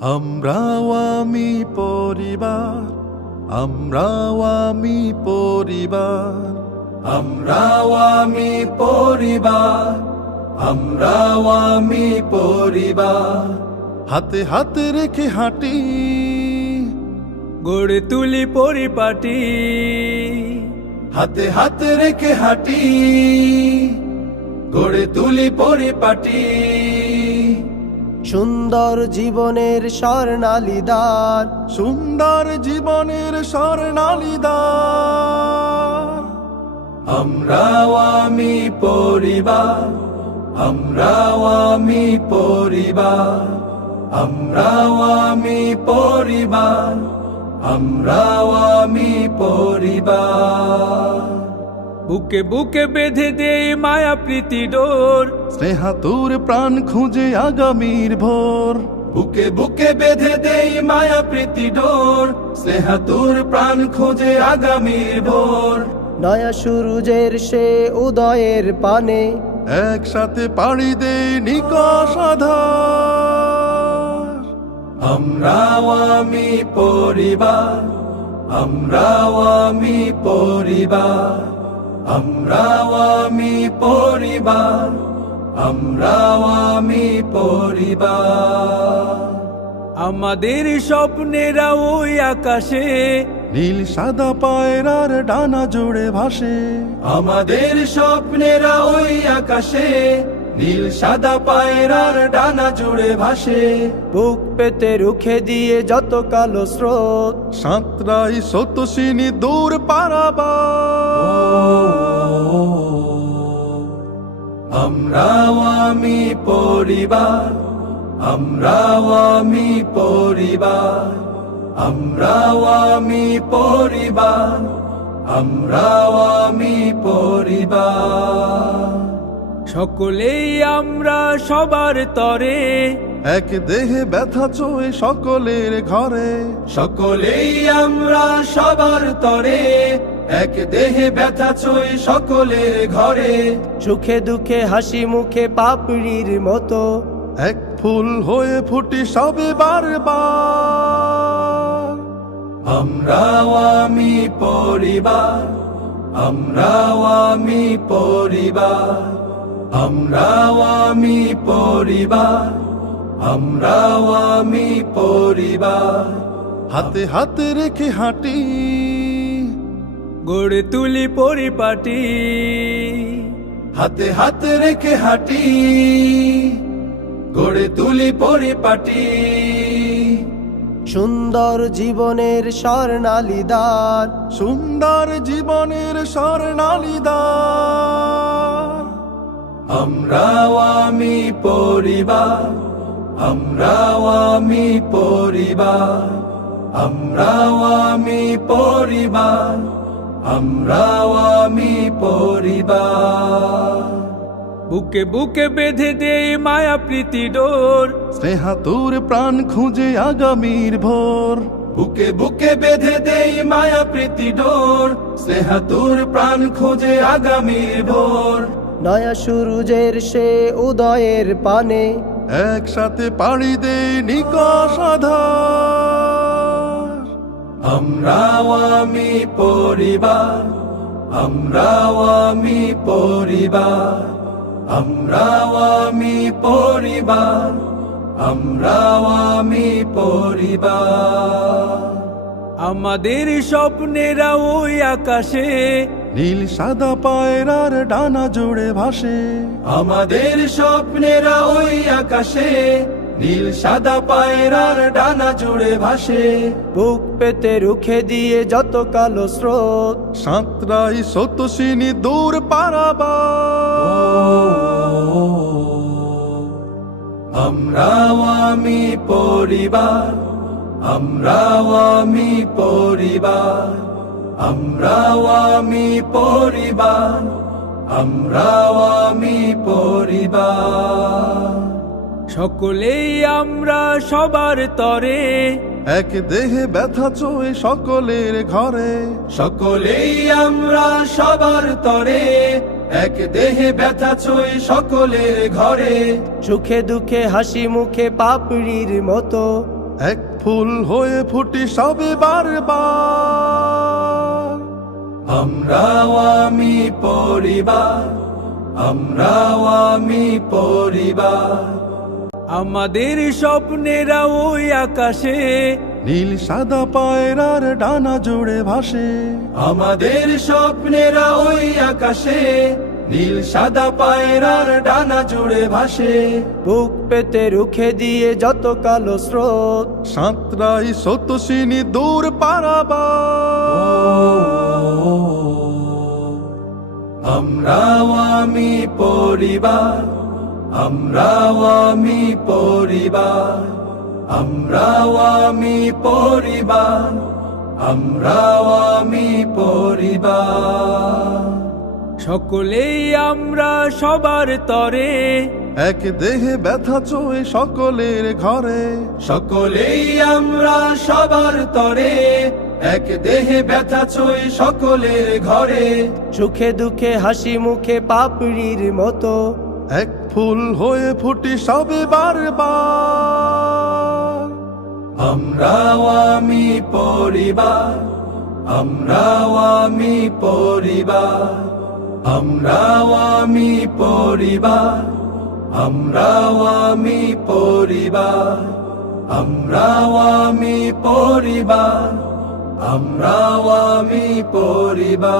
আমরাও আমি পরিবার, আমরাও আমি পরিবার, আমরাও আমি পরিবার, আমরাও আমি পরিবার। হাতে হাতে রেখে হাঁটি, গড়ে তুলি পরিপাটি। হাতে হাতে রেখে হাঁটি, গড়ে তুলি পরিপাটি। সুন্দর জীবনের স্বর্ণালী দ্বার, সুন্দর জীবনের স্বর্ণালী দ্বার। আমরাও আমি পরিবার, আমরাও আমি পরিবার, আমরাও আমি পরিবার, আমরাও আমি পরিবার। বুকে বুকে বেঁধে দেই মায়া প্রীতি ডোর, স্নেহাতুর প্রাণ খুঁজে আগামীর ভোর। বুকে বুকে বেঁধে দেই মায়া প্রীতি ডোর, স্নেহাতুর প্রাণ খুঁজে আগামীর ভোর। নয়া সূরজের সে উদয়ের পানে, একসাথে পাড়ি দেই নিকষ আঁধার। আমরাও আমি পরিবার, আমরাও আমি পরিবার, আমরাও আমি পরিবার, আমরাও আমি পরিবার। আমাদের স্বপ্নেরা ওই আকাশে, নীল সাদা পায়রার ডানা জুড়ে ভাসে। আমাদের স্বপ্নেরা ওই আকাশে, নীল সাদা পায়রার ডানা জুড়ে ভাসে। বুক পেতে রুখে দিয়ে যত কালো স্রোত, সাঁতরাই স্রোতস্বিনী দূর পারাবার। আমরাও আমি পরিবার, আমরাও আমি পরিবার, আমরাও আমি পরিবার, আমরাও আমি পরিবার। সকলেই আমরা সবার তরে, এক দেহে ব্যথা চোয় সকলের ঘরে। সকলেই আমরা সবার তরে, এক দেহে ব্যথা চোয় সকলের ঘরে। সুখে দুঃখে হাসি মুখে পাপড়ির মতো, এক ফুল হয়ে ফুটি সবে বারবার। আমরাও আমি পরিবার, আমরাও আমি পরিবার, আমরাও আমি পরিবার, আমরাও আমি পরিবার। হাতে হাতে রেখে হাঁটি, গড়ে তুলি পরিপাটি। হাতে হাতে রেখে হাঁটি, গড়ে তুলি পরিপাটি। সুন্দর জীবনের স্বর্ণালী দ্বার, সুন্দর জীবনের স্বর্ণালী দ্বার। আমরাও আমি পরিবার, আমরাও আমি পরিবার, আমরাও আমি পরিবার, আমরাও আমি পরিবার। বুকে বুকে বেঁধে দেই মায়া প্রীতি ডোর, স্নেহাতুর প্রাণ খুঁজে আগামীর ভোর। বুকে বুকে বেঁধে দেই মায়া প্রীতি ডোর, স্নেহাতুর প্রাণ খুঁজে আগামীর ভোর। নয়া সূরজের সে উদয়ের পানে, একসাথে পাড়ি দেই নিকষ আঁধার। আমরাও আমি পরিবার, আমরাও আমি পরিবার, আমরাও আমি পরিবার, আমরাও আমি পরিবার। আমাদের স্বপ্নেরা ওই আকাশে, নীল সাদা পায়রার ডানা জুড়ে ভাসে। আমাদের স্বপ্নেরা ওই আকাশে, নীল সাদা পায়রার ডানা জুড়ে ভাসে। বুক পেতে রুখে দিয়ে যত কালো স্রোত, সাঁতরাই স্রোতস্বিনী দূর পারাবার। আমরাও আমি পরিবার, আমরাও আমি পরিবার, আমরাও আমি পরিবার, আমরাও আমি পরিবার। সকলেই আমরা সবার তরে, এক দেহে ব্যথা চোয় সকলের ঘরে। সকলেই আমরা সবার তরে, এক দেহে ব্যথা ছই সকলের ঘরে। সুখে দুঃখে হাসি মুখে পাপড়ির মতো এক ফুল হয়ে ফুটি সবে বারবার। আমরাও আমি পরিবার, আমরাও আমি পরিবার। আমাদের স্বপ্নেরা ওই আকাশে, নীল সাদা পায়রার ডানা জুড়ে ভাসে। আমাদের স্বপ্নেরা ওই আকাশে, নীল সাদা পায়রার ডানা জুড়ে ভাসে। বুক পেতে রুখে দিয়ে যত কালো স্রোত, সাঁতরাই স্রোতস্বিনী দূর পারাবার। আমরাও আমি পরিবার, আমরাও আমি পরিবার। আমরাও আমি পরিবার, আমরাও আমি পরিবার। সকলেই আমরা সবার তরে, এক দেহে ব্যথা চোয়ে সকলের ঘরে। সকলেই আমরা সবার তরে, এক দেহে ব্যথা চোয়ে সকলের ঘরে। সুখে দুঃখে হাসি মুখে পাপড়ির মতো, এক ফুল হয়ে ফুটি সবে বারবার। আমরাও আমি পরিবার, আমরাও আমি পরিবার। আমরাও আমি পরিবার, আমরাও আমি পরিবার। আমরাও আমি পরিবার, আমরাও আমি পরিবার।